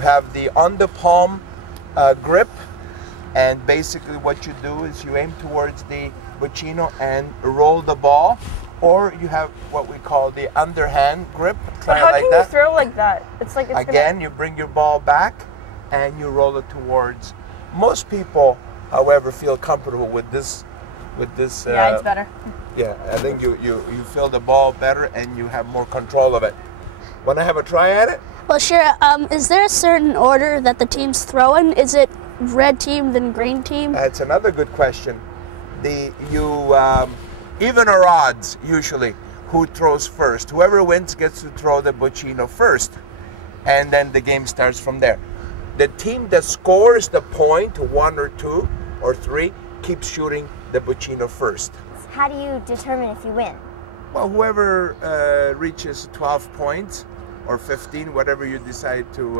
You have the on the palm grip, and basically what you do is you aim towards the boccino and roll the ball, or you have what we call the underhand grip. But how can you throw like that? It's like you bring your ball back and you roll it towards. Most people, however, feel comfortable with this. Yeah, it's better. Yeah, I think you feel the ball better and you have more control of it. Want to have a try at it? Well, sure. Is there a certain order that the teams throw in? Is it red team, then green team? That's another good question. Even or odds, usually, who throws first. Whoever wins gets to throw the boccino first, and then the game starts from there. The team that scores the point, 1 or 2 or 3, keeps shooting the boccino first. How do you determine if you win? Well, whoever reaches 12 points or 15, whatever you decide to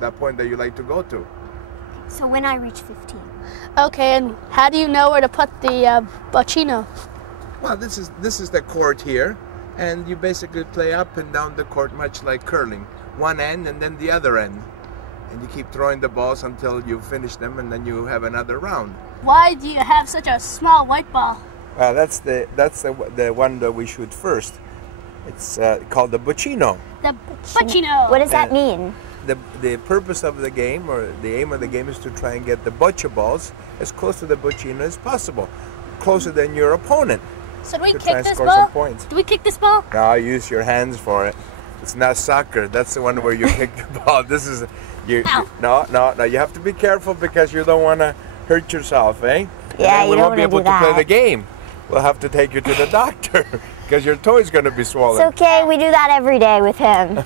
that point that you like to go to. So when I reach 15. Okay, and how do you know where to put the boccino? Well, this is the court here, and you basically play up and down the court much like curling. One end and then the other end. And you keep throwing the balls until you finish them, and then you have another round. Why do you have such a small white ball? Well, that's the one that we shoot first. It's called the boccino. The boccino. What does that mean? The purpose of the game, or the aim of the game, is to try and get the bocce balls as close to the boccino as possible, closer than your opponent. So do we to kick try and this score ball? Some points. Do we kick this ball? No, use your hands for it. It's not soccer. That's the one where you kick the ball. This is no. You have to be careful because you don't want to hurt yourself, eh? Yeah, we won't be able to play the game. We'll have to take you to the doctor because your toe is going to be swollen. It's okay. We do that every day with him.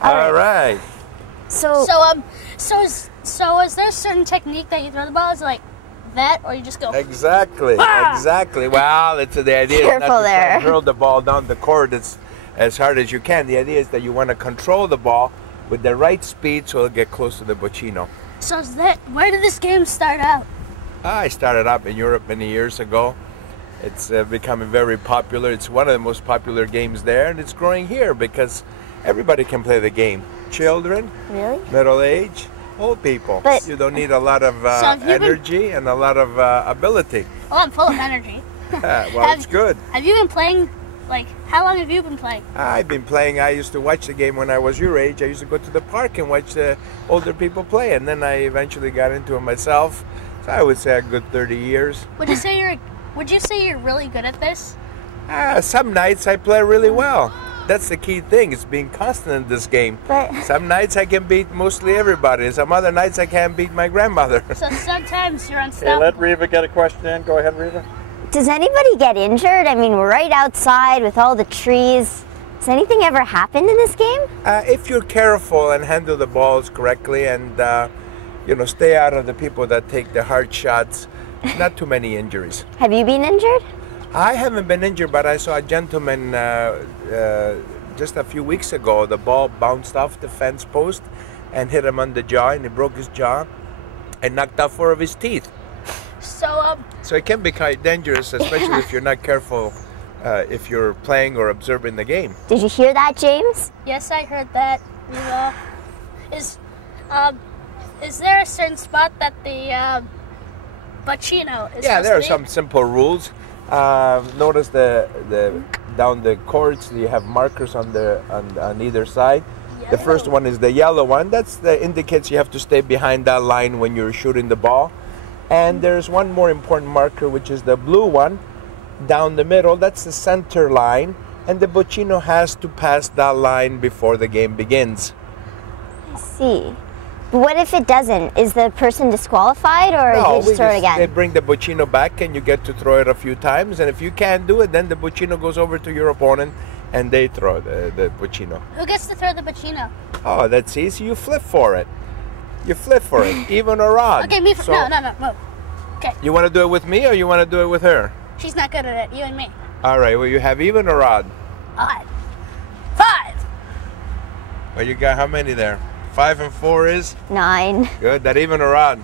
All right. So is there a certain technique that you throw the ball? Is it like that, or you just go? Exactly. Exactly. Well, it's the idea is not to try and hurl the ball down the court as hard as you can. The idea is that you want to control the ball with the right speed so it'll get close to the boccino. So where did this game start out? I started up in Europe many years ago. It's becoming very popular. It's one of the most popular games there, and it's growing here because everybody can play the game. Children, really, middle age, old people. But you don't need a lot of energy and a lot of ability. Oh, I'm full of energy. Well, it's good. Have you been playing? Like, how long have you been playing? I've been playing. I used to watch the game when I was your age. I used to go to the park and watch the older people play, and then I eventually got into it myself. So I would say a good 30 years. Would you say you're really good at this? Some nights I play really well. That's the key thing. It's being constant in this game. But some nights I can beat mostly everybody. Some other nights I can't beat my grandmother. So sometimes you're unstoppable. Hey, let Reva get a question in. Go ahead, Reva. does anybody get injured? I mean, we're right outside with all the trees. Has anything ever happened in this game? If you're careful and handle the balls correctly and stay out of the people that take the hard shots, not too many injuries. Have you been injured? I haven't been injured, but I saw a gentleman just a few weeks ago. The ball bounced off the fence post and hit him on the jaw, and he broke his jaw and knocked out 4 of his teeth. So it can be quite dangerous, especially if you're not careful if you're playing or observing the game. Did you hear that, James? Yes, I heard that. Is there a certain spot that the boccino is? Yeah, there are some simple rules. Notice the down the courts you have markers on either side. Yellow. The first one is the yellow one. That indicates you have to stay behind that line when you're shooting the ball. And there's one more important marker, which is the blue one down the middle. That's the center line, and the boccino has to pass that line before the game begins. I see. What if it doesn't? Is the person disqualified, or do you just throw it again? They bring the boccino back, and you get to throw it a few times. And if you can't do it, then the boccino goes over to your opponent, and they throw the boccino. Who gets to throw the boccino? Oh, that's easy. You flip for it. You flip for it, even or odd. Okay, me. No. Okay. You want to do it with me, or you want to do it with her? She's not good at it. You and me. All right. Well, you have even or odd? Odd. 5. Well, you got how many there? 5 and 4 is? 9. Good. That even or odd?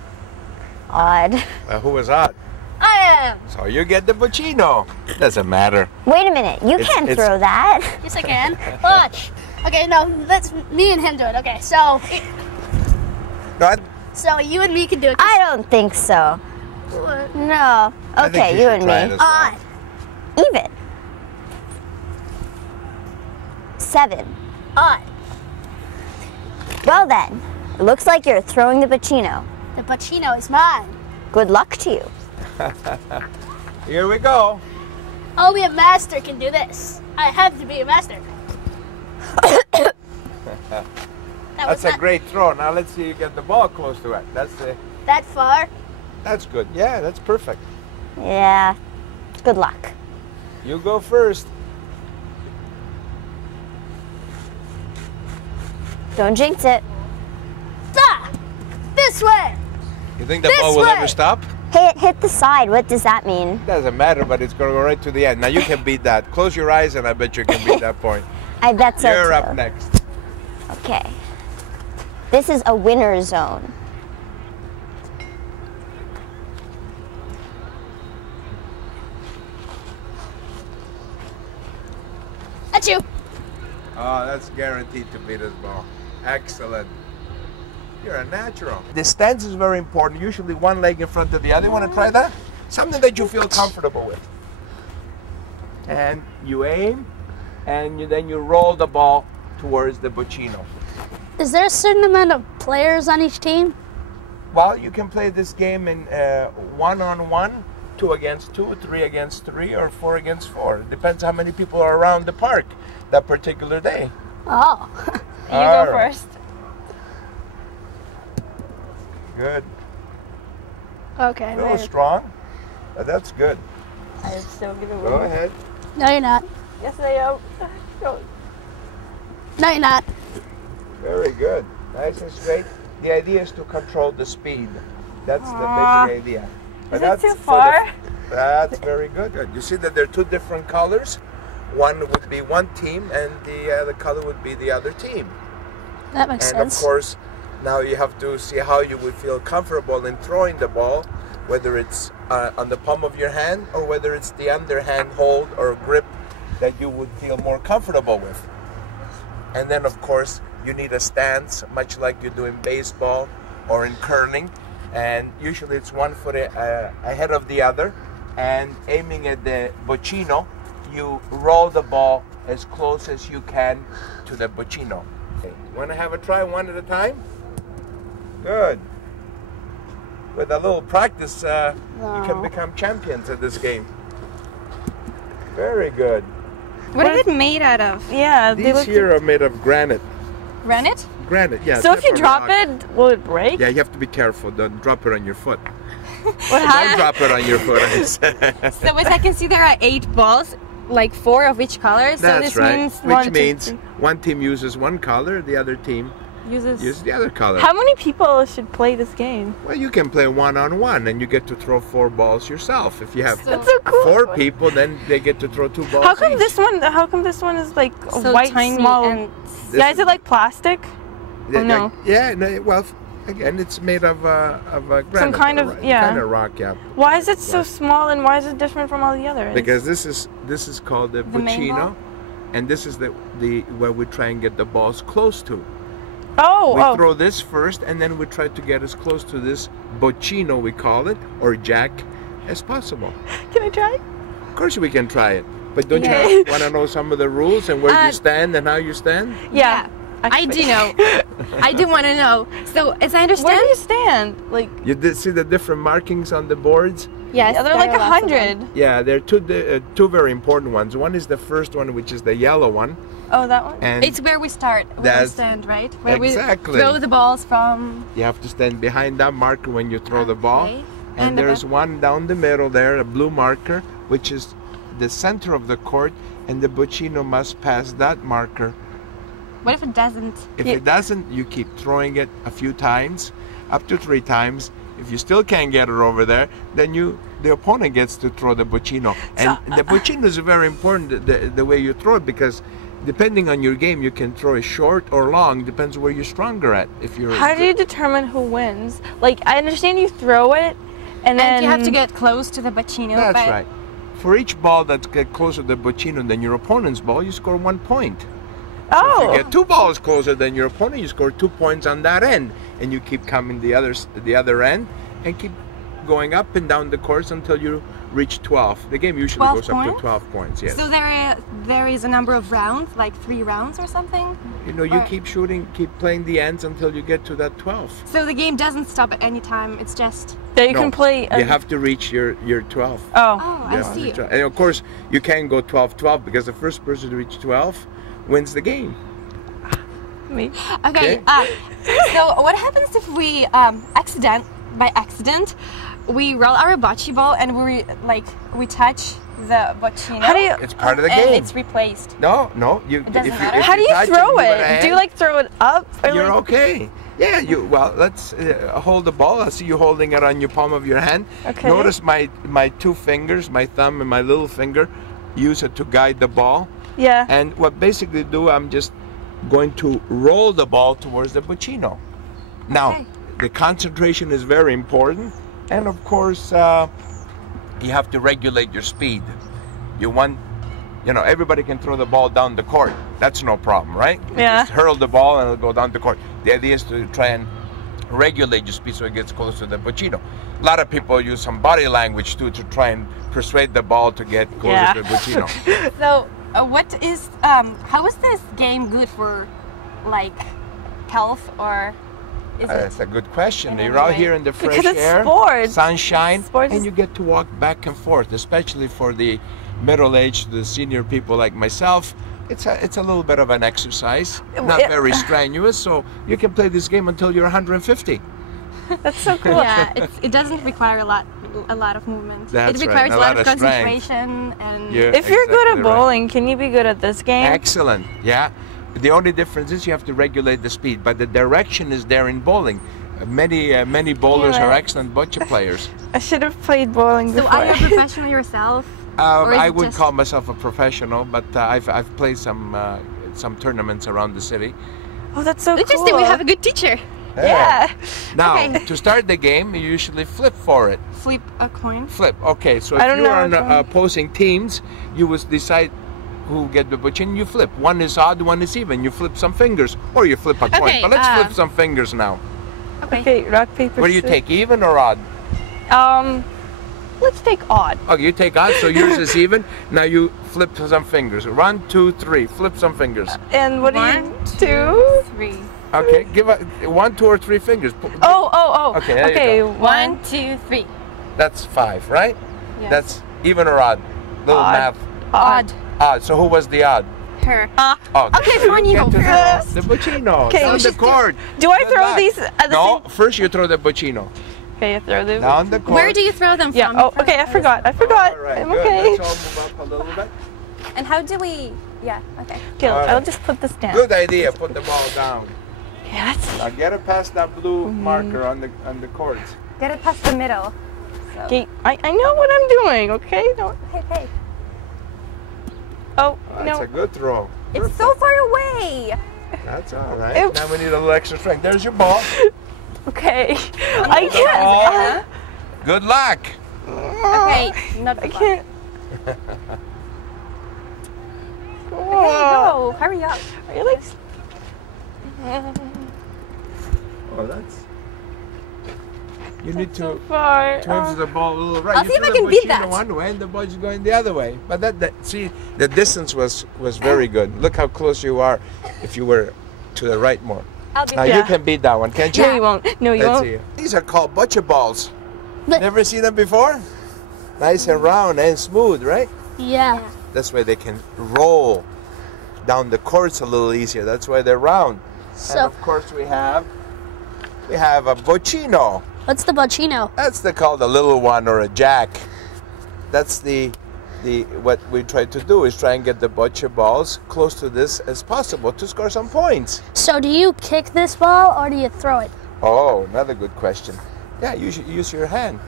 Odd. Who was odd? I am. So you get the boccino. Doesn't matter. Wait a minute. You can't throw that. Yes, I can. Watch. Okay, no, let's me and him do it. Okay, so Go so you and me can do it. I don't think so. What? No. I think Okay, you should and try it me. as well. Odd. Even. 7. Odd. Well then, it looks like you're throwing the Boccino. The Boccino is mine. Good luck to you. Here we go. Only a master can do this. I have to be a master. That's a great throw. Now let's see you get the ball close to it. That far. That's good. Yeah, that's perfect. Yeah. Good luck. You go first. Don't jinx it. Ah! This way. You think the This ball will way. ever stop? Hit the side. What does that mean? Doesn't matter, but it's going to go right to the end. Now you can beat that. Close your eyes, and I bet you can beat that point. I bet so You're too. up next. Okay. This is a winner zone. That's you. Oh, that's guaranteed to beat this ball. Excellent. You're a natural. The stance is very important. Usually one leg in front of the other. You want to try that? Something that you feel comfortable with. And you aim, and then you roll the ball towards the Boccino. Is there a certain amount of players on each team? Well, you can play this game in 1-on-1, 2 against 2, 3 against 3, or 4 against 4. It depends how many people are around the park that particular day. Oh. You go first. Good. Okay. A little wait. strong. That's good. I'm still gonna win. Go ahead. No, you're not. Yes, I am. Go. No, you're not. Very good. Nice and straight. The idea is to control the speed. That's the basic idea. Is that's it too for far? That's very good. You see that there are 2 different colors. One would be one team, and the other color would be the other team. That makes And sense. of course, now you have to see how you would feel comfortable in throwing the ball, whether it's on the palm of your hand or whether it's the underhand hold or grip that you would feel more comfortable with. And then, of course, you need a stance, much like you do in baseball or in curling. And usually it's one foot ahead of the other. And aiming at the Boccino, you roll the ball as close as you can to the Boccino. Okay. Want to have a try one at a time? Good. With a little practice, you can become champions at this game. Very good. What is it made out of? Yeah, These here are made of granite. Granite? Granite, yeah. So if you type of drop rock. it, will it break? Yeah, you have to be careful. Don't drop it on your foot. What Don't happens? drop it on your foot. I said. So as I can see, there are 8 balls, like 4 of each color. So That's this right. means Which means one team uses one color, the other team Uses. uses the other color. How many people should play this game? Well, you can play 1-on-1, and you get to throw 4 balls yourself. If you have That's so cool. 4 people, then they get to throw 2 balls. How come each. this one? How come this one is like a so white tiny small? and This Yeah, is it like plastic? Yeah, Oh, no. Yeah, no, well, again, it's made of granite. kind of- yeah. Kind of rock, yeah. Why is it so small and why is it different from all the others? Because this is called the main ball? Boccino, and this is the where we try and get the balls close to. oh, We oh, throw this first, and then we try to get as close to this Boccino, we call it, or jack, as possible. can I try? Of course, we can try it, but don't Yeah. you want to know some of the rules and where you stand and how you stand? Yeah, I do know. I do want to know. So as I Where understand, do you stand? Like, You did see the different markings on the boards? yes, yeah, they're there like are lots of them. 100. Yeah, there are two very important ones. One is the first one, which is the yellow one, Oh, that one. and It's where we start. Where we That's- stand, right? Where Exactly. we throw the balls from. you have to stand behind that marker when you throw the ball. Okay. And the there's back- one down the middle there, a blue marker, which is the center of the court, and the Boccino must pass that marker. What if it doesn't? If Yeah. it doesn't, you keep throwing it a few times, up to 3 times. If you still can't get it over there, then the opponent gets to throw the Boccino. And the Boccino is very important, the way you throw it, because depending on your game, you can throw it short or long, depends where you're stronger at. If you're How do you determine who wins? Like, I understand you throw it, and then And you have to get close to the Boccino. That's but right. For each ball that gets closer to the Boccino than your opponent's ball, you score 1 point. If Oh. you get 2 balls closer than your opponent, you score 2 points on that end, and you keep coming the other end, and keep going up and down the course until you reach 12. The game usually 12 goes up to points? 12 points. Yes. So there is a number of rounds, like 3 rounds or something. You know, you or- keep shooting, keep playing the ends until you get to that 12. So the game doesn't stop at any time. It's just. Yeah, you No, can play. You have to reach your 12. Oh. Oh, Yeah, I see. And of course, you can go 12-12 because the first person to reach 12 wins the game. Me. Okay. So what happens if we by accident, we roll our bocce ball and we touch the bocce? How do you? It's part of the and game. it's replaced. No, doesn't matter? if How do you touch throw move it? Do you like throw it up? Or You're like, okay. Yeah, well, let's hold the ball. I see you holding it on your palm of your hand. Okay. Notice my 2 fingers, my thumb and my little finger, use it to guide the ball. Yeah. And what basically do, I'm just going to roll the ball towards the boccino. Now, Okay. the concentration is very important. And of course, you have to regulate your speed. Everybody can throw the ball down the court. That's no problem, right? You Yeah. just hurl the ball and it'll go down the court. The idea is to try and regulate your speed so it gets close to the boccino. A lot of people use some body language too to try and persuade the ball to get closer Yeah. to the boccino. So how is this game good for like health or? Is it? That's a good question. In You're any out way? here in the fresh Because it's air, sports. sunshine, Sports and is- you get to walk back and forth, especially for the middle-aged, the senior people like myself. It's a little bit of an exercise, not Yeah. very strenuous, so you can play this game until you're 150. That's so cool. Yeah, it doesn't require a lot of movement. That's it right, requires a a lot lot of of strength. concentration and. Yeah. If you're good at Exactly right. bowling, can you be good at this game? Excellent, yeah. The only difference is you have to regulate the speed, but the direction is there in bowling. Many bowlers Yeah. are excellent bocce players. I should have played bowling So before. are you a professional yourself? Or is I it wouldn't just- call myself a professional, but I've played some tournaments around the city. Oh, that's so Interesting. cool. We have a good teacher. Yeah. Now, Okay. to start the game, you usually flip for it. Flip a coin. Flip. Okay, so I if don't you're know on which one. opposing teams, you will decide who get the bocce. You flip. One is odd, one is even. You flip some fingers, or you flip a coin. Okay, But let's flip some fingers now. Okay, rock, paper, What do you scissors. take, even or odd? Let's take odd. Okay, you take odd, so yours is even. Now you flip some fingers. 1, 2, 3. Flip some fingers. And what do One, you do? 3. Okay, give 1, 2, or 3 fingers. Oh. Okay, there you Okay, go. 1, 2, 3. That's 5, right? Yes. That's even or odd? Little Odd. math. Odd. Odd. So who was the odd? Her. Okay, come on, you go first. The boccino. Okay, Down we the should court. Do I Good throw luck. these at the No, same? first you throw the boccino. Okay, I throw them. Down the court. Where do you throw them Yeah. from? Oh, okay. I forgot. All right, I'm good. okay. Let's all move up a little bit. And how do we? Yeah. Okay. Okay, All right. I'll just put this down. Good idea. Put the ball down. Yeah, that's Now get it past that blue Mm-hmm. marker on the court. Get it past the middle. okay. I know what I'm doing. Okay. No. Hey. Oh That's no. a good throw. It's so far away. That's all right. Oops. Now we need a little extra strength. There's your ball. Okay. I can't. ball. Good luck. Okay. Not I can't. Okay, go. Hurry up. Are you like? Oh, that's. You need So to far. turn the ball a little right. I'll You see if threw I can the beat boccino that. one way and the ball's going the other way. But see, the distance was very good. Look how close you are if you were to the right more. I'll be Now Yeah. you can beat that one, can't you? No, you won't. No, you Let's won't. see. These are called bocce balls. But- Never seen them before? Nice and round and smooth, right? Yeah. This way they can roll down the courts a little easier. That's why they're round. And So of course we have a boccino. what's the boccino? That's called a little one or a jack. That's the what we try to do is try and get the bocce balls close to this as possible to score some points. So do you kick this ball or do you throw it? Oh, another good question. Yeah, you should use your hand.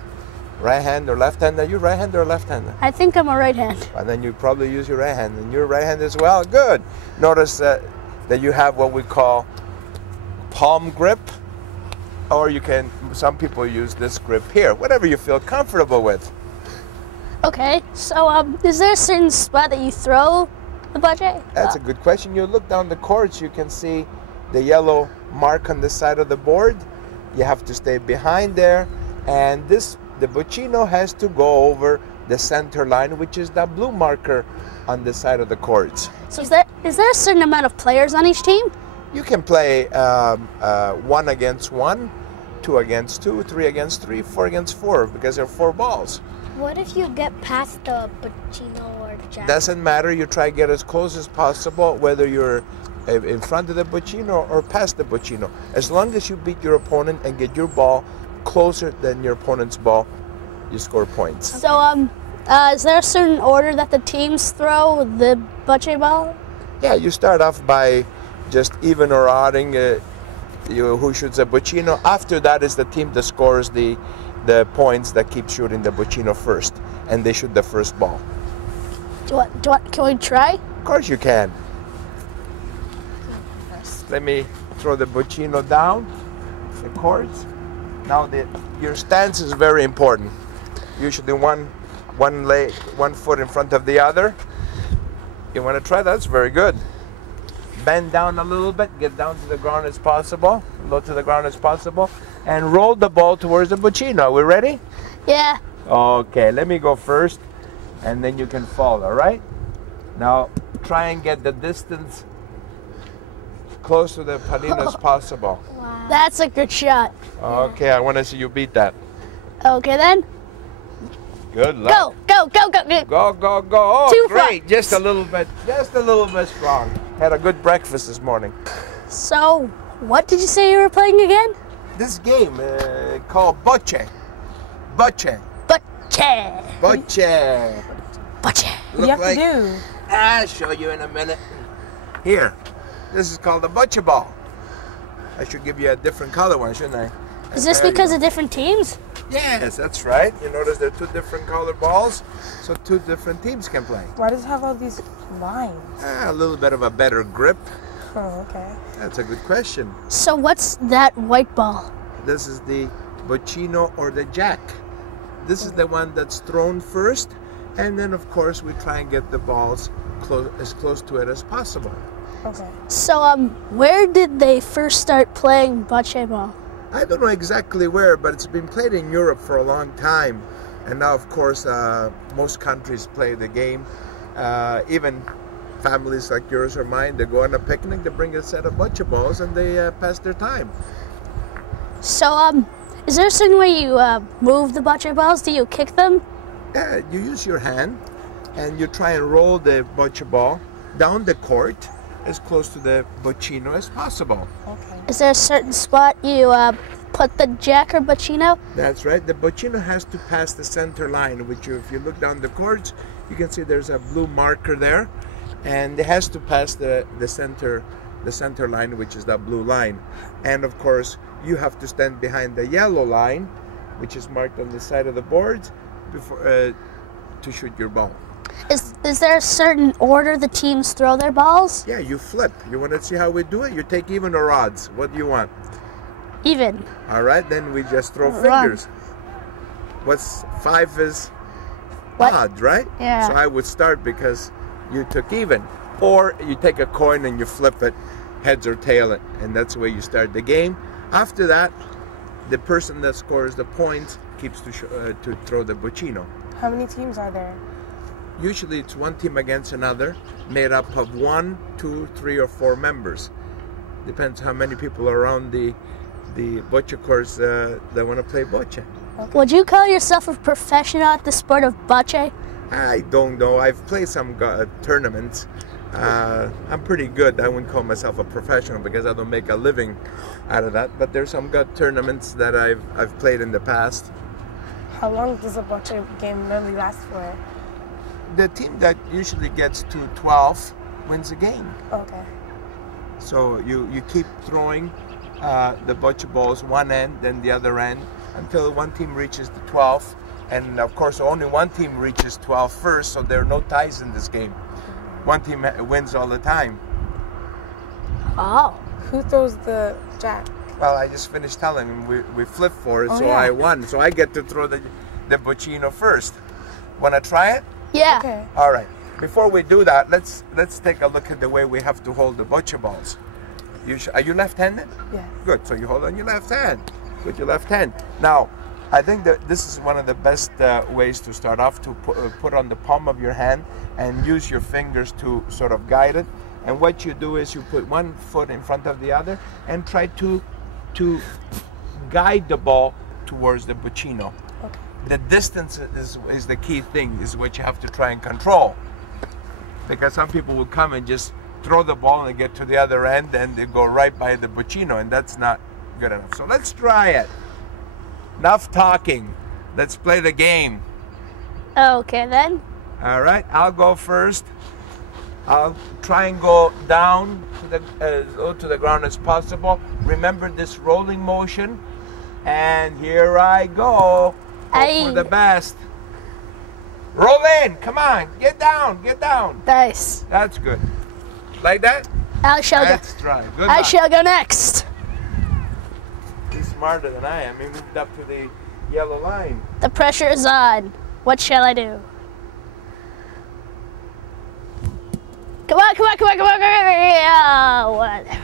Right hand or left hand? Are you right hand or left hander? I think I'm a right hand. And then you probably use your right hand. And your right hand as well? Good. Notice that you have what we call palm grip. Or some people use this grip here. Whatever you feel comfortable with. Okay. So is there a certain spot that you throw the bocce? That's a good question. You look down the courts, you can see the yellow mark on the side of the board. You have to stay behind there, and the boccino has to go over the center line, which is that blue marker on the side of the courts. So is there a certain amount of players on each team? You can play 1 against 1, 2 against 2, 3 against 3, 4 against 4, because there are 4 balls. What if you get past the boccino or the jack? Doesn't matter. You try to get as close as possible, whether you're in front of the boccino or past the boccino. As long as you beat your opponent and get your ball closer than your opponent's ball, you score points. So is there a certain order that the teams throw the bocce ball? Yeah, you start off by just even or odding who shoots a boccino. After that is the team that scores the points that keep shooting the boccino first, and they shoot the first ball. Can we try? Of course you can. Let me throw the boccino down the courts. Now your stance is very important. Usually one foot in front of the other. You want to try that? That's very good. Bend down a little bit, get down to the ground as possible, low to the ground as possible, and roll the ball towards the boccino. Are we ready? Yeah. Okay, let me go first, and then you can follow, all right? Now, try and get the distance close to the panino as possible. Wow. That's a good shot. Okay, I want to see you beat that. Okay then. Good luck. Go. Go, go, go. Oh, 2 great. flights. Just a little bit strong. Had a good breakfast this morning. So, what did you say you were playing again? This game called Bocce. Bocce. Bocce. Bocce. Bocce. Look You have like, to do. I'll show you in a minute. Here. This is called a Bocce ball. I should give you a different color one, shouldn't I? Is this There you because go. of different teams? Yes, that's right. You notice there are 2 different colored balls, so 2 different teams can play. Why does it have all these lines? A little bit of a better grip. Oh, okay. That's a good question. So what's that white ball? This is the boccino or the jack. This is the one that's thrown first, and then of course we try and get the balls as close to it as possible. Okay. So where did they first start playing bocce ball? I don't know exactly where, but it's been played in Europe for a long time, and now of course most countries play the game. Even families like yours or mine, they go on a picnic, they bring a set of bocce balls, and they pass their time. So is there a certain way you move the bocce balls? Do you kick them? You use your hand, and you try and roll the bocce ball down the court as close to the boccino as possible. Okay. Is there a certain spot you put the jack or boccino? That's right. The boccino has to pass the center line, which if you look down the courts, you can see there's a blue marker there, and it has to pass the center line, which is that blue line. And of course, you have to stand behind the yellow line, which is marked on the side of the board, before to shoot your ball. Is there a certain order the teams throw their balls? Yeah, you flip. You want to see how we do it? You take even or odds. What do you want? Even. All right, then we just throw Wrong. fingers. What's 5 is What? odd, right? Yeah. So I would start because you took even. Or you take a coin and you flip it, heads or tail it, and that's the way you start the game. After that, the person that scores the points keeps to throw the boccino. How many teams are there? Usually it's one team against another, made up of 1, 2, 3, or 4 members. Depends how many people are around the bocce course that want to play bocce. Would you call yourself a professional at the sport of bocce? I don't know. I've played some tournaments. I'm pretty good. I wouldn't call myself a professional because I don't make a living out of that. But there's some good tournaments that I've played in the past. How long does a bocce game normally last for? The team that usually gets to 12 wins the game. Okay. So you keep throwing the bocce balls one end, then the other end, until one team reaches the 12. And of course, only one team reaches 12 first, so there are no ties in this game. One team wins all the time. Oh. Who throws the jack? Well, I just finished telling him we flipped for it, Oh, so yeah. I won. So I get to throw the boccino first. Want to try it? Yeah. Okay. All right. before we do that, let's take a look at the way we have to hold the bocce balls. Are you left-handed? Yes. Good. So you hold on your left hand with your left hand. Now, I think that this is one of the best ways to start off, to put on the palm of your hand and use your fingers to sort of guide it. And what you do is you put one foot in front of the other and try to guide the ball towards the boccino. Okay. The distance is the key thing, is what you have to try and control. Because some people will come and just throw the ball and get to the other end and they go right by the boccino, and that's not good enough. So let's try it. Enough talking. Let's play the game. Okay then. All right, I'll go first. I'll try and go down to the as low to the ground as possible. Remember this rolling motion. And here I go. Hope for the best. Roll in. Come on. Get down. Get down. Nice. That's good. Like that? I shall go. Let's try. Good I luck. shall go next. He's smarter than I am. He moved up to the yellow line. The pressure is on. What shall I do? Come on, come on, come on, come on, come on. Oh, whatever.